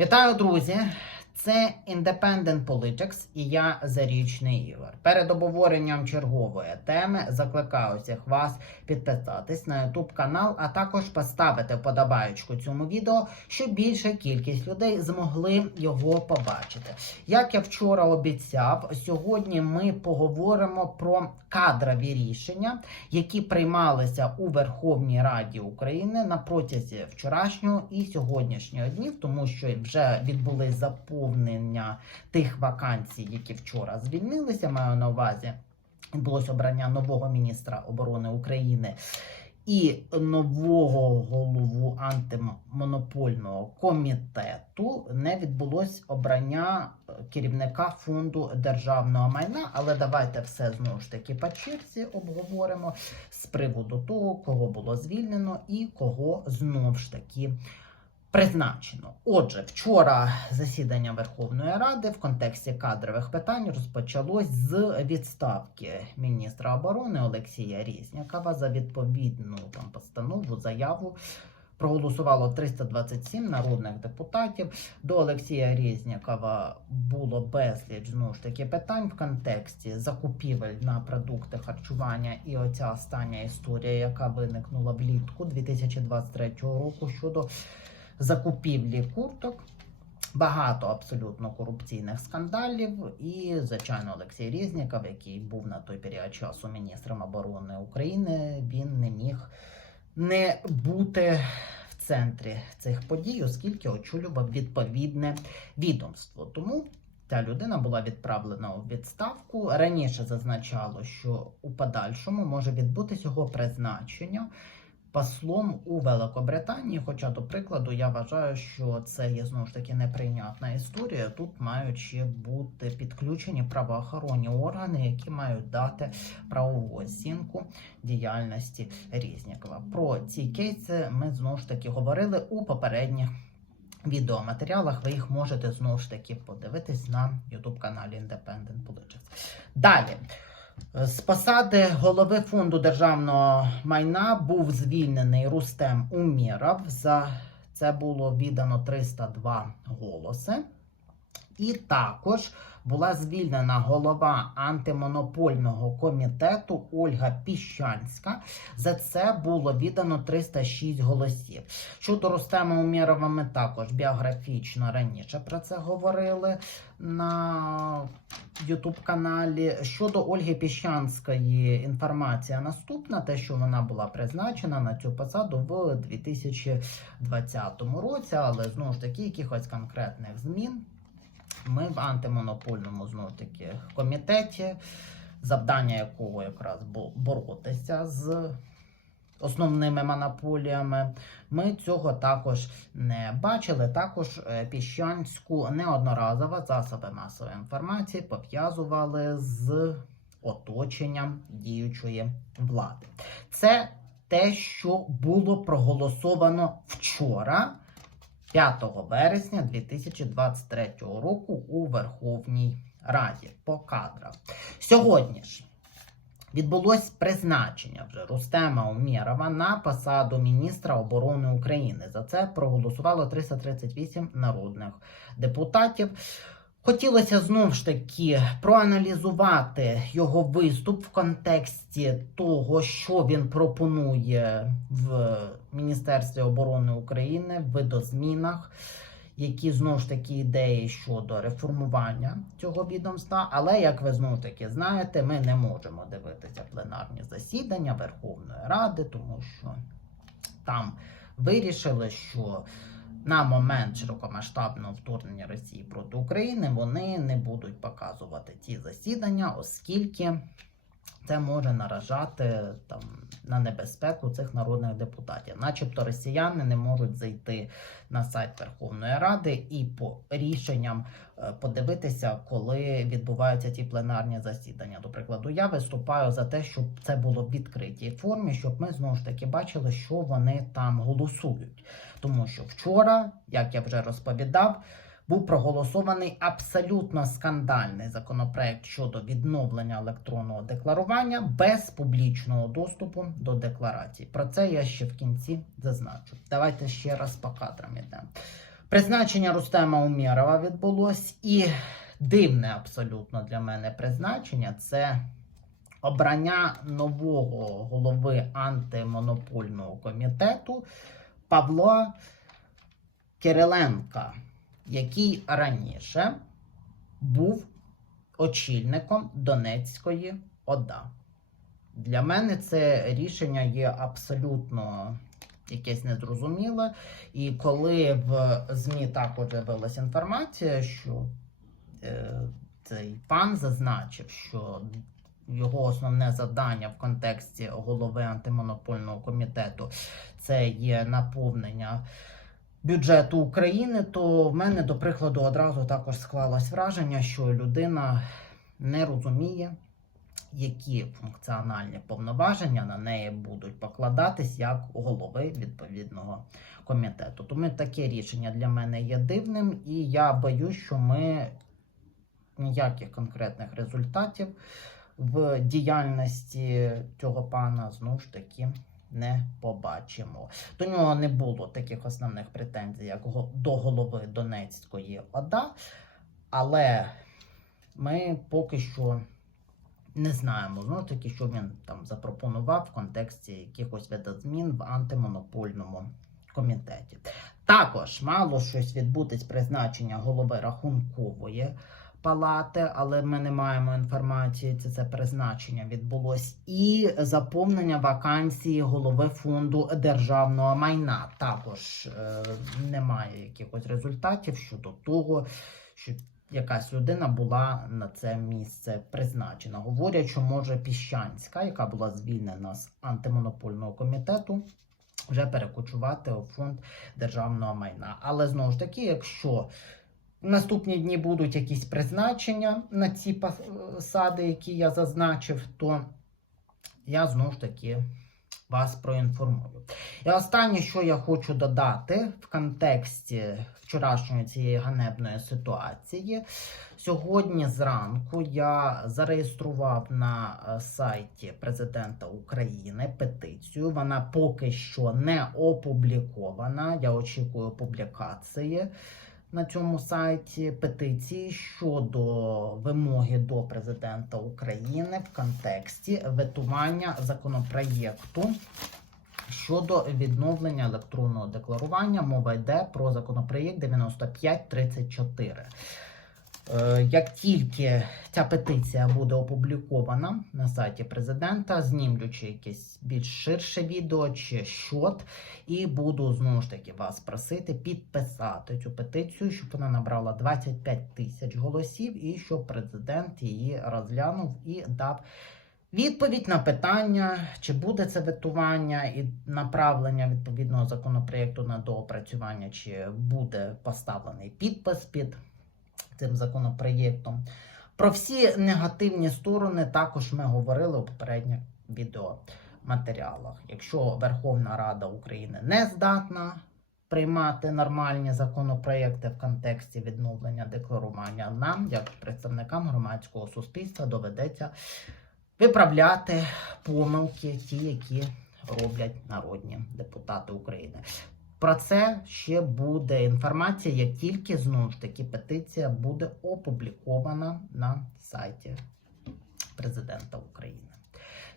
Вітаю, друзі! Це Independent Politics і я Зарічний Ігор. Перед обговоренням чергової теми закликаю всіх вас підписатись на YouTube канал, а також поставити вподобаєчку цьому відео, щоб більша кількість людей змогли його побачити. Як я вчора обіцяв, сьогодні ми поговоримо про кадрові рішення, які приймалися у Верховній Раді України на протязі вчорашнього і сьогоднішнього днів, тому що вже відбулись заповнення тих вакансій, які вчора звільнилися. Маю на увазі відбулося обрання нового міністра оборони України. І нового голову антимонопольного комітету не відбулось обрання е, керівника фонду державного майна. Але давайте все знову ж таки по черзі обговоримо з приводу того, кого було звільнено і кого знов ж таки призначено. Отже, вчора засідання Верховної Ради в контексті кадрових питань розпочалось з відставки міністра оборони Олексія Різнякова за відповідну там постанову заяву. Проголосувало 327 народних депутатів. До Олексія Різнякова було безліч знову ж таки питань в контексті закупівель на продукти харчування. І оця остання історія, яка виникнула влітку 2023 року щодо закупівлі курток. Багато абсолютно корупційних скандалів, і звичайно, Олексій Різніков, який був на той період часу міністром оборони України, він не міг не бути в центрі цих подій, оскільки очолював відповідне відомство. Тому ця людина була відправлена у відставку. Раніше зазначало, що у подальшому може відбутися його призначення послом у Великобританії. Хоча, до прикладу, я вважаю, що це є знову ж таки неприйнятна історія. Тут мають бути підключені правоохоронні органи, які мають дати правову оцінку діяльності Різнікова. Про ці кейси ми знову ж таки говорили у попередніх. Відеоматеріалах ви їх можете знову ж таки подивитись на youtube каналі Independent Politics. Далі. З посади голови фонду державного майна був звільнений Рустем Уміров. За це було віддано 302 голоси. І також була звільнена голова антимонопольного комітету Ольга Піщанська. За це було віддано 306 голосів. Щодо Рустема Умєрова, ми також біографічно раніше про це говорили на youtube каналі. Щодо Ольги Піщанської інформація наступна: те, що вона була призначена на цю посаду в 2020 році, але знову ж таки якихось конкретних змін. Ми в антимонопольному знову таки комітеті, завдання якого якраз боротися з основними монополіями. Ми цього також не бачили. Також е, Піщанську неодноразово засоби масової інформації пов'язували з оточенням діючої влади. Це те, що було проголосовано вчора. 5 вересня 2023 року у Верховній Раді по кадрах. Сьогодні ж відбулось призначення вже Рустема Умєрова на посаду міністра оборони України. За це проголосувало 338 народних депутатів. Хотілося знову ж таки проаналізувати його виступ в контексті того, що він пропонує в Міністерстві оборони України в видозмінах, які знову ж таки ідеї щодо реформування цього відомства. Але як ви знову таки знаєте, ми не можемо дивитися пленарні засідання Верховної Ради, тому що там вирішили, що на момент широкомасштабного вторгнення Росії проти України вони не будуть показувати ці засідання, оскільки це може наражати там на небезпеку цих народних депутатів, начебто росіяни не можуть зайти на сайт Верховної Ради і по рішенням е, подивитися, коли відбуваються ці пленарні засідання. До прикладу, я виступаю за те, щоб це було в відкритій формі, щоб ми знову ж таки бачили, що вони там голосують. Тому що вчора, як я вже розповідав, був проголосований абсолютно скандальний законопроект щодо відновлення електронного декларування без публічного доступу до декларацій. Про це я ще в кінці зазначу. Давайте ще раз по кадрам йдемо. Призначення Рустема Умєрова відбулось, і дивне абсолютно для мене призначення це обрання нового голови антимонопольного комітету Павла Кириленка, який раніше був очільником Донецької ОДА. Для мене це рішення є абсолютно якесь незрозуміле. І коли в ЗМІ також з'явилася інформація, що е, цей пан зазначив, що його основне завдання в контексті голови антимонопольного комітету це є наповнення бюджету України, то в мене, до прикладу, одразу також склалось враження, що людина не розуміє, які функціональні повноваження на неї будуть покладатись як голови відповідного комітету. Тому таке рішення для мене є дивним, і я боюсь, що ми ніяких конкретних результатів в діяльності цього пана знову ж таки не побачимо. До нього не було таких основних претензій, як до голови Донецької ОДА, але ми поки що не знаємо знову ж таки, що він там запропонував в контексті якихось видозмін в антимонопольному комітеті. Також мало щось відбутись призначення голови рахункової палати, але ми не маємо інформації, чи це призначення відбулось, і заповнення вакансії голови фонду державного майна. Також е, немає якихось результатів щодо того, що якась людина була на це місце призначена. Говорять, що може Піщанська, яка була звільнена з антимонопольного комітету, вже перекочувати у фонд державного майна. Але знову ж таки, якщо наступні дні будуть якісь призначення на ці посади, які я зазначив, то я знову ж таки вас проінформую. І останнє, що я хочу додати в контексті вчорашньої цієї ганебної ситуації. Сьогодні зранку я зареєстрував на е, сайті президента України петицію. Вона поки що не опублікована. Я очікую публікації на цьому сайті петиції щодо вимоги до президента України в контексті ветування законопроєкту щодо відновлення електронного декларування. Мова йде про законопроєкт 9534. Е, Як тільки ця петиція буде опублікована на сайті президента, знімлючи якесь більш ширше відео чи щот, і буду знову ж таки вас просити підписати цю петицію, щоб вона набрала 25 тисяч голосів, і щоб президент її розглянув і дав. Відповідь на питання, чи буде це ветування і направлення відповідного законопроєкту на доопрацювання, чи буде поставлений підпис під цим законопроєктом. Про всі негативні сторони також ми говорили у попередніх відеоматеріалах. Якщо Верховна Рада України не здатна приймати нормальні законопроєкти в контексті відновлення декларування, нам, як представникам громадського суспільства, доведеться виправляти помилки, ті, які роблять народні депутати України. Про це ще буде інформація, як тільки знову ж таки петиція буде опублікована на сайті президента України.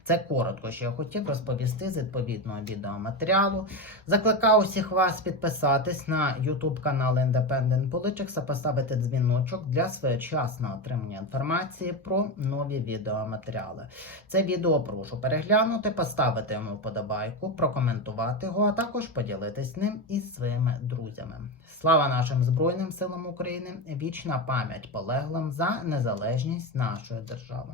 Це коротко, що я хотів розповісти з відповідного відеоматеріалу. Закликаю усіх вас підписатись на YouTube канал Independent Politics, а поставити дзвіночок для своєчасного отримання інформації про нові відеоматеріали. Це відео прошу переглянути, поставити йому вподобайку, прокоментувати його, а також поділитись ним із своїми друзями. Слава нашим Збройним силам України! Вічна пам'ять полеглим за незалежність нашої держави.